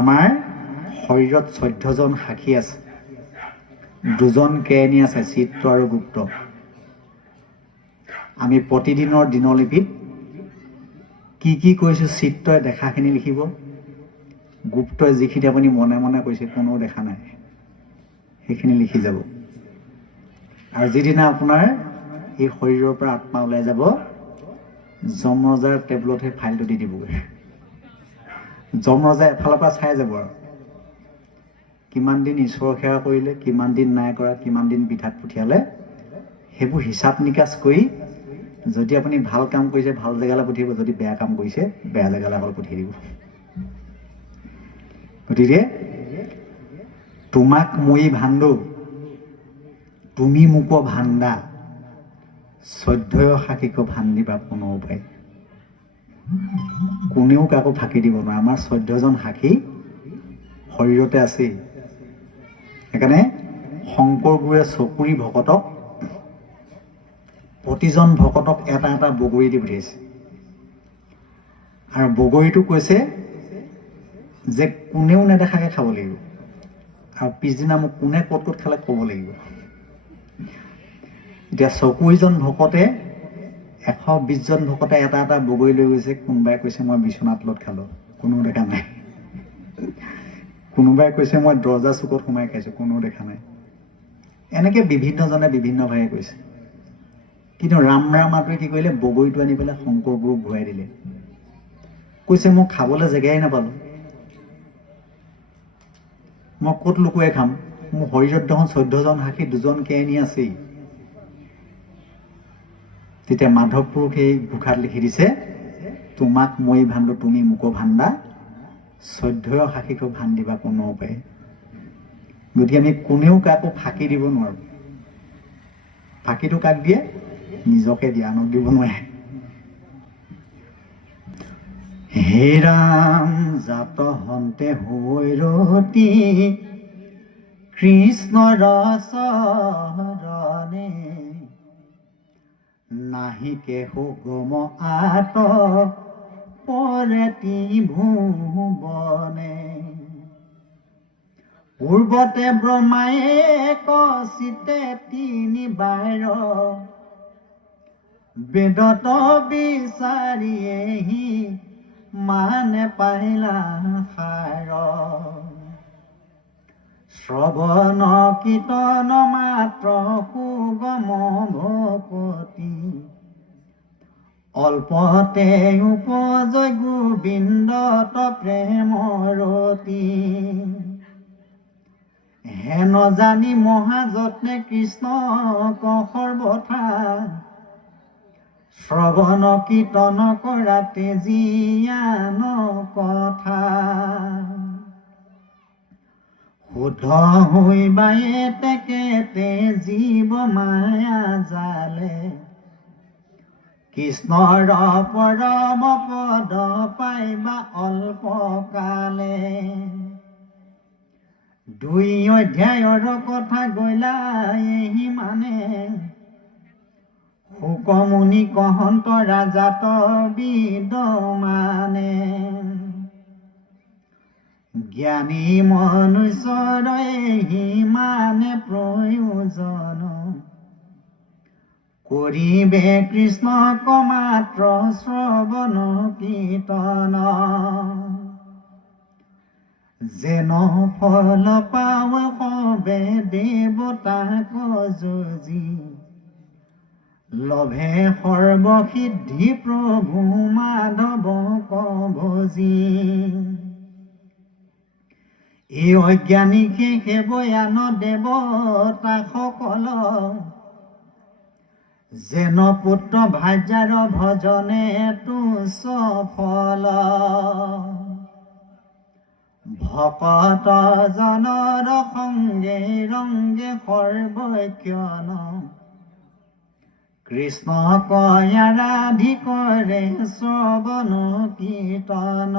আমাৰ শৰীৰত 14 জন সাক্ষী আছে, 2 জন কেৰাণী আছে, চিত্ৰ আৰু গুপ্ত। আমি প্ৰতিদিনৰ দিনলিপিত কি কৈছো চিত্ৰই দেখাখিনি লিখিব, গুপ্তই যিখিনি আপুনি মনে মনে কৈছে কোনো দেখা নাই সেইখিনি লিখি যাব। আৰু যিদিনা আপোনাৰ এই শৰীৰৰ পৰা আত্মা ওলাই যাব, যমৰজাৰ টেবুলতহে ফাইলটো দি দিবগৈ। যমৰজা এফালৰ পৰা চাই যাব আৰু কিমান দিন ঈশ্বৰৰ সেৱা কৰিলে, কিমান দিন নাই কৰা, কিমান দিন বিধাত পঠিয়ালে, সেইবোৰ হিচাপ নিকাচ কৰি যদি আপুনি ভাল কাম কৰিছে ভাল জেগালৈ পঠিয়াব, যদি বেয়া কাম কৰিছে বেয়া জেগালৈ অকল পঠিয়াই দিব। গতিকে তোমাক মই ভাণ্ডো, তুমি মোক ভাণ্ডা, 14 সাক্ষীক ভাণ্ডিবা কোনো উপায়। কোনেও কাকো ফাঁকি দিব নোৱাৰে। আমাৰ 14 জন সাক্ষী শৰীৰতে আছেই। সেইকাৰণে শংকৰ গুৰুৱে চকুৰি ভকতক, প্ৰতিজন ভকতক এটা এটা বগৰী দি পঠিয়াইছে। আৰু বগৰীটো কৈছে যে কোনেও নেদেখাকে খাব লাগিব, আৰু পিছদিনা মোক কোনে ক'ত ক'ত খালে ক'ব লাগিব। এতিয়া 24জন ভকতে, 120 জন ভকতে এটা এটা বগৰী লৈ গৈছে। কোনোবাই কৈছে মই বিচনাত তলত খালো, কোনো দেখা নাই। কোনোবাই কৈছে মই দৰ্জা চুকত সোমাই খাইছো, কোনো দেখা নাই। এনেকে বিভিন্নজনে বিভিন্ন ভাৱে কৈছে। কিন্তু ৰামৰামাটোৱে কি কৰিলে, বগৰীটো আনি পেলাই শংকৰ গুৰুক ঘূৰাই দিলে। কৈছে মই খাবলৈ জেগাই নাপালো, মই ক'ত লুকুৱাই খাম, মোৰ শৰীৰত দেখোন 14 জন সাক্ষী, 2 জন কেৰাণী আছেই। তেতিয়া মাধৱ পুৰুষে এই ঘোষাত লিখি দিছে, তোমাক মই ভাণ্ডো, তুমি মোক ভাণ্ডা, 14 সাক্ষীক ভাণ্ডিবা কোনো উপায়। গতিকে আমি কোনেও কাকো ফাঁকি দিব নোৱাৰো। ফাঁকিটো কাক দিয়ে? নিজকে দিয়ে, আনক দিব নোৱাৰে। হে ৰাম জাত হন্তে হৈৰতি, কৃষ্ণৰ চৰণে, নাহিকে সুগম আত পৰে ত্ৰিভুৱনে। পূৰ্বতে ব্ৰহ্মায়ে কচিতে 3 বাৰ, বেদত বিচাৰিয়েহি মানে পাইলা সাৰ। শ্ৰৱণ কীৰ্তন মাত্ৰ সুগম ভকতি, অল্পতে উপজয় গোবিন্দত প্ৰেমৰতি। হেন জানি মহাযত্নে কৃষ্ণক সৰ্বথা, শ্ৰৱণ কীৰ্তন কৰাতে জীয়ান কথা। শুদ্ধ হৈ বায়ে তেকেতে জীৱ মায়া জালে, কৃষ্ণৰ পৰম পদ পাইবা অল্প কালে। 2 অধ্যায়ৰ কথা গৈলা এহি মানে, শুকমুনি কহন্ত ৰাজাত বিদ্যমানে। জ্ঞানী মনুষ্যৰ এহি মানে প্ৰয়োজন, কৰিবে কৃষ্ণক মাত্ৰ শ্ৰৱণ কীৰ্তন। যেন ফল পাৱ সবে দেৱতাক যজি, লভে সৰ্বসিদ্ধি প্ৰভু মাধৱক ভজি। এই অজ্ঞানীকে সেৱয়ান দেৱতা সকল, যেন পুত্ৰ ভাৰ্যাৰ ভজনে তুচ্ছ ফল। ভকত জনৰ সংগে ৰংগে সৰ্বক্ষণ, কৃষ্ণক আৰাধি কৰে শ্ৰৱণ কীৰ্তন।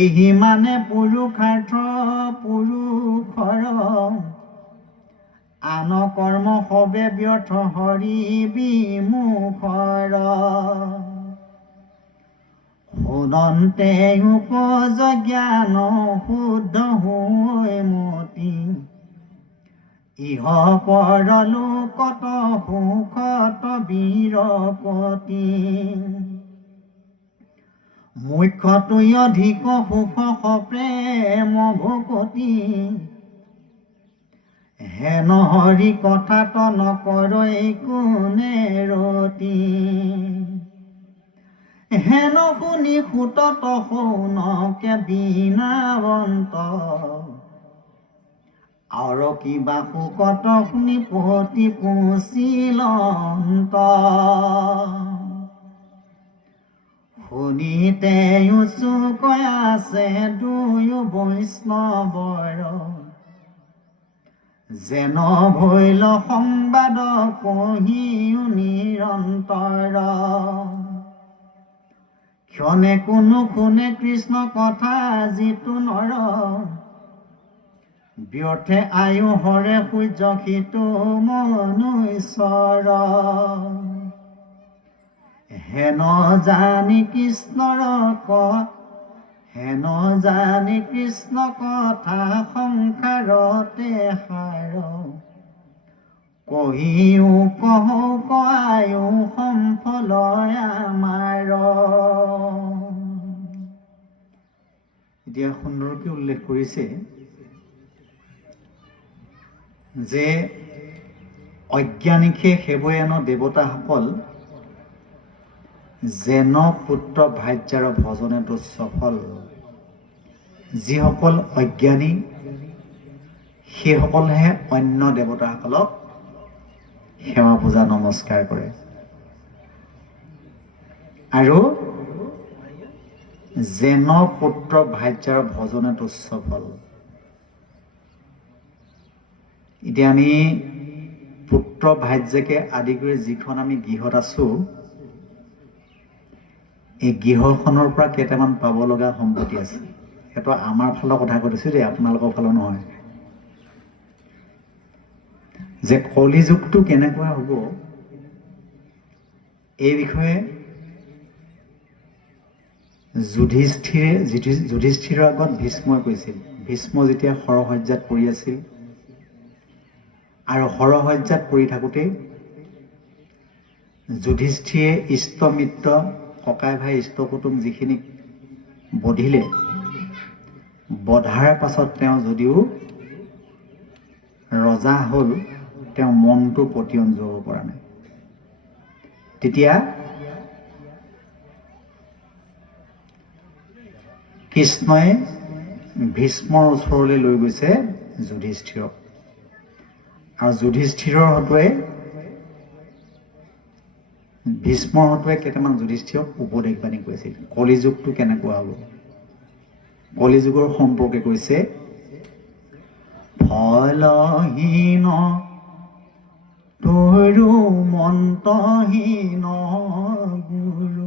এহি মানে পুৰুষাৰ্থ পুৰুষৰ, আন কৰ্ম সবে ব্যৰ্থ হৰি বিমুখৰ। শুনন্তে উপজ্ঞান শুদ্ধ হৈ মতি ইহ পৰলোকত সুখত বীৰপতি মুখ্যতই অধিক সুখ প্ৰেম ভকতি হেন হৰি কথাত নকৰৈ কোনে ৰতি হেন শুনি সুতত শুনকে বিনাবন্ত আৰু কিবা সুকত শুনি পতি পুচিলন্ত শুনিতে চুক আছে দুয়ো বৈষ্ণৱৰ যেন ভৈল সংবাদ কহিও নিৰন্তৰ ক্ষণে কোনো শুনে কৃষ্ণ কথা যিটো নৰ ব্যৰ্থে আয়ু হৰে সূৰ্য সিটো মনুষ্যৰ হেন জানি কৃষ্ণৰ হেন জানি কৃষ্ণ কথা সংসাৰতে সাৰ কহিও কহো কয়ো সম্ফল আমাৰ এতিয়া সুন্দৰকৈ উল্লেখ কৰিছে যে অজ্ঞানিকে সেৱয়ান দেৱতাসকল যেন পুত্ৰ ভাৰ্যাৰ ভজনেতো সফল যিসকল অজ্ঞানী সেইসকলেহে অন্য দেৱতাসকলক সেৱা পূজা নমস্কাৰ কৰে আৰু যেন পুত্ৰ ভাৰ্যাৰ ভজনেতো সফল এতিয়া আমি পুত্ৰ ভাৰ্যাকে আদি কৰি যিখন আমি গৃহত আছো এই গৃহখনৰ পৰা কেইটামান পাব লগা সম্পত্তি আছে সেইটো আমাৰ ফালৰ কথা কৈছো দেই আপোনালোকৰ ফালৰ নহয় যে কলিযুগটো কেনেকুৱা হ'ব এই বিষয়ে যুধিষ্ঠিৰৰ আগত ভীষ্মই কৈছিল ভীষ্ম যেতিয়া সৰহজ্যাত পৰি আছিল আৰু সৰহজ্যাত পৰি থাকোঁতে যুধিষ্ঠিৰে ইষ্টমিত্ৰ ককাই ভাই ইষ্ট কুটুম যিখিনিক বধিলে বধাৰ পাছত তেওঁ যদিও ৰজা হ'ল তেওঁ মনটো পতিয়ন যাব পৰা নাই তেতিয়া কৃষ্ণই ভীষ্মৰ ওচৰলৈ লৈ গৈছে যুধিষ্ঠিৰক আৰু যুধিষ্ঠিৰৰ হতুৱাই ভীষ্মৰ হতুৱাই কেইটামান যুধিষ্ঠিৰক উপদেশ বাণী কৈছিল কলিযুগটো কেনেকুৱা হ'ব কলিযুগৰ সম্পৰ্কে কৈছে ফলহীন তৰু মন্তহীন গুৰু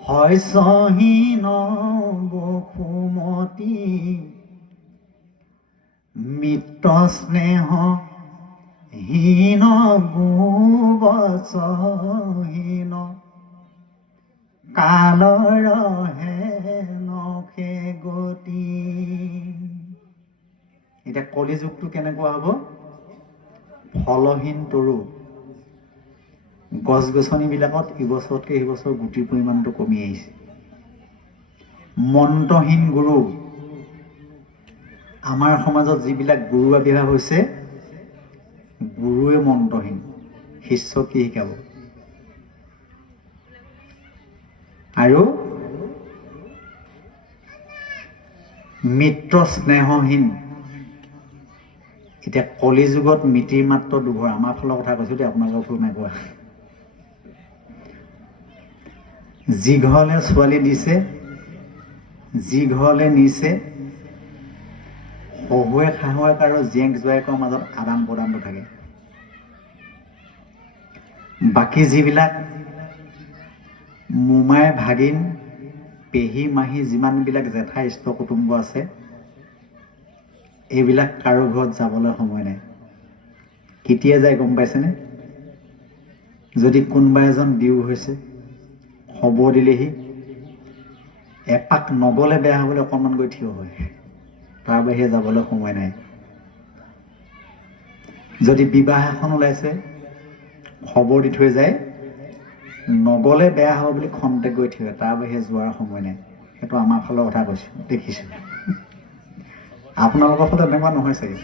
শস্যহীন বসুমতী মিত্ৰ স্নেহ হীন গোবচহীন কালৰ হেনকে গতি এতিয়া কলিযুগটো কেনেকুৱা হ'ব ফলহীন তৰু গছ গছনিবিলাকত ইবছৰতকৈ সিবছৰ গুটিৰ পৰিমাণটো কমি আহিছে মন্ত্ৰহীন গুৰু আমাৰ সমাজত যিবিলাক গুৰু আবিৰ্ভাৱ হৈছে গুৰুৱে মন্ত্ৰহীন শিষ্যক কি শিকাব আৰু মিত্ৰ স্নেহহীন এতিয়া কলিযুগত মিতিৰ মাত্ৰ দুঘৰ আমাৰ ফালৰ কথা কৈছো দেই আপোনালোকৰ ফালে নাই কোৱা যি ঘৰলৈ ছোৱালী দিছে যি ঘৰলৈ নিছে শহুৱেক শাহুৱেক আৰু জীয়েক জোৱায়েকৰ মাজত আদান প্ৰদানটো থাকে বাকী যিবিলাক মোমাই ভাগিন পেহী মাহী যিমানবিলাক জেঠা ইষ্ট কুটুম্ব আছে এইবিলাক কাৰো ঘৰত যাবলৈ সময় নাই কেতিয়া যায় গম পাইছেনে যদি কোনোবা এজন বিয়োগ হৈছে খবৰ দিলেহি এপাক নগলে বেয়া হ'বলৈ অকণমান গৈ থিয় হয়, তাৰ বাহিৰে যাবলৈ সময় নাই। যদি বিবাহ এখন ওলাইছে খবৰ দি থৈ যায়, নগলে বেয়া হ'ব বুলি খন্তেক গৈ থিয় হয়, তাৰ বাহিৰে যোৱাৰ সময় নাই। সেইটো আমাৰ ফালৰ কথা কৈছোঁ, দেখিছোঁ। আপোনালোকৰ ফালে এনেকুৱা নহয় চাগে।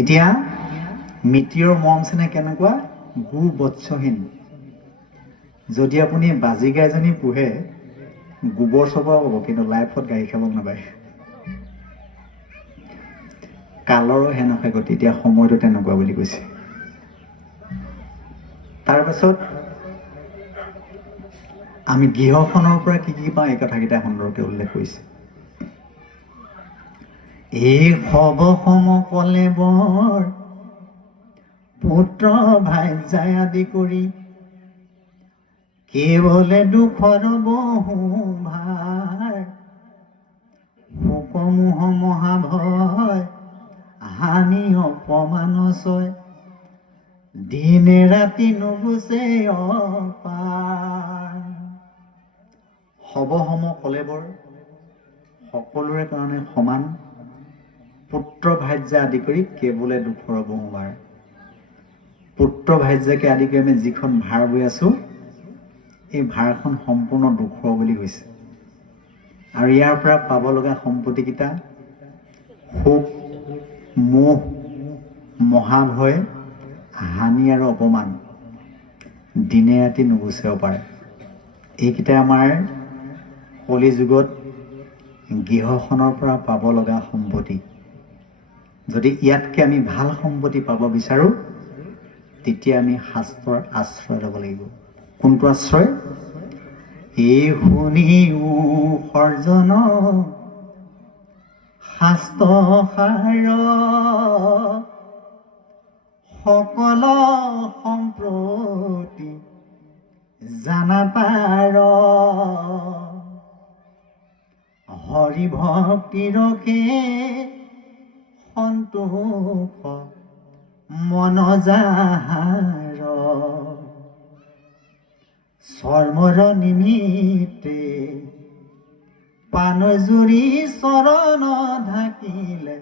এতিয়া মিতিৰৰ মৰম চেনেহ কেনেকুৱা? গু বৎসহীন। যদি আপুনি বাজিগাই এজনী পোহে, গোবৰ চবৰ হ'ব, কিন্তু লাইফত গাড়ী খাব নাপায়। কালৰো সেনেকুৱা গতি, এতিয়া সময়টো তেনেকুৱা বুলি কৈছে। তাৰপাছত আমি গৃহখনৰ পৰা কি কি পাওঁ, এই কথাকেইটা সুন্দৰকৈ উল্লেখ কৰিছে। এই সব সম কলে বৰ পুত্ৰ ভাৰ্যাই আদি কৰি, কেৱলে দুখৰ বহু ভাৰ, শোকমোহ মহাভয় হানি অপমান ছয়, দিনে ৰাতি নুগুচে অপাৰ। সব সম কলেবৰ, সকলোৰে কাৰণে সমান, পুত্ৰ ভাৰ্যা আদি কৰি কেৱলে দুখৰ বহু ভাৰ। পুত্ৰ ভাৰ্যাকে আদি কৰি আমি যিখন ভাৰ বৈ আছো, এই ভাৰখন সম্পূৰ্ণ দুখৰ বুলি কৈছে। আৰু ইয়াৰ পৰা পাব লগা সম্পত্তিকেইটা শোক, মোহ, মহাভয়, হানি আৰু অপমান, দিনে ৰাতি নুগুচাব পাৰে। এইকেইটা আমাৰ কলি যুগত গৃহখনৰ পৰা পাব লগা সম্পত্তি। যদি ইয়াতকে আমি ভাল সম্পত্তি পাব বিচাৰো, তেতিয়া আমি শাস্ত্ৰৰ আশ্ৰয় ল'ব লাগিব। কোনটো আশ্ৰয়? এই শুনিও সৰ্জন শাস্ত্ৰ সাৰ, সকল সম্প্ৰতি জানা পাৰ, হৰি ভক্তি ৰখে সন্তোষ মন যাহাৰ, চৰ্মৰ নিমিত্তে পানজুৰি চৰণ ঢাকিলে,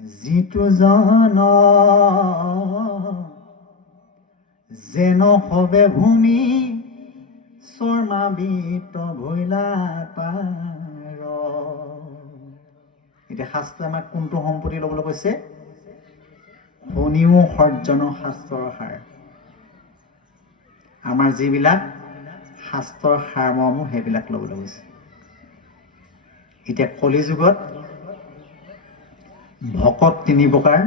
যিটো জন যেন হবে ভূমি শৰ্মাবৃত ভৈলা তাৰ। এতিয়া শাস্ত্ৰই আমাক কোনটো সম্পত্তি ল'বলৈ কৈছে? শুনিও সৰ্জন শাস্ত্ৰৰ সাৰ। আমাৰ যিবিলাক শাস্ত্ৰৰ সাৰমৰ্ম, সেইবিলাক ল'বলৈ কৈছে। এতিয়া কলি যুগত ভকত 3 প্ৰকাৰ,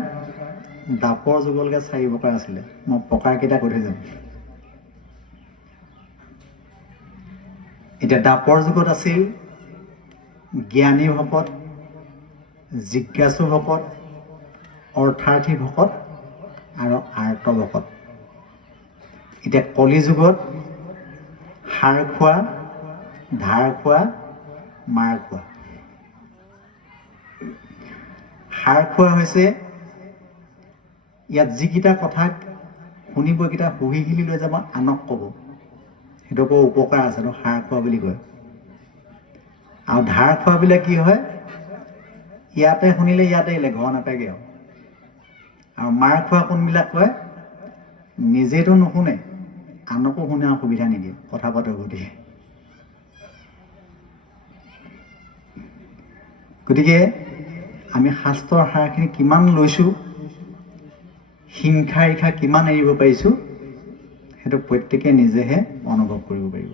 দাপৰ যুগলৈকে 4 প্ৰকাৰ আছিলে। মই প্ৰকাৰকেইটা কৈ থৈ যাম। এতিয়া দাপৰ যুগত আছিল জ্ঞানী ভকত, জিজ্ঞাসু ভকত, অৰ্থাৰ্থী ভকত আৰু আৰ্ত ভকত। এতিয়া কলি যুগত সাৰ খোৱা, ধাৰ খোৱা, মাৰ খোৱা। সাৰ খোৱা হৈছে ইয়াত যিকেইটা কথা শুনিব, এইকেইটা শুহি গিলি লৈ যাব, আনক ক'ব। সেইটো উপকাৰ আছে, সেইটো সাৰ খোৱা বুলি কয়। আৰু ধাৰ খোৱাবিলাক কি হয়? ইয়াতে শুনিলে ইয়াতে এৰিলে, ঘৰ নাপায়গৈ। আৰু মাৰ খোৱা কোনবিলাক কয়? নিজেতো নুশুনে, আনকো শুনাৰ সুবিধা নিদিয়ে, কথা পাতৰ গতিকে। গতিকে আমি শাস্ত্ৰৰ সাৰখিনি কিমান লৈছোঁ, হিংসা ৰিখা কিমান এৰিব পাৰিছোঁ, সেইটো প্ৰত্যেকে নিজেহে অনুভৱ কৰিব পাৰিব।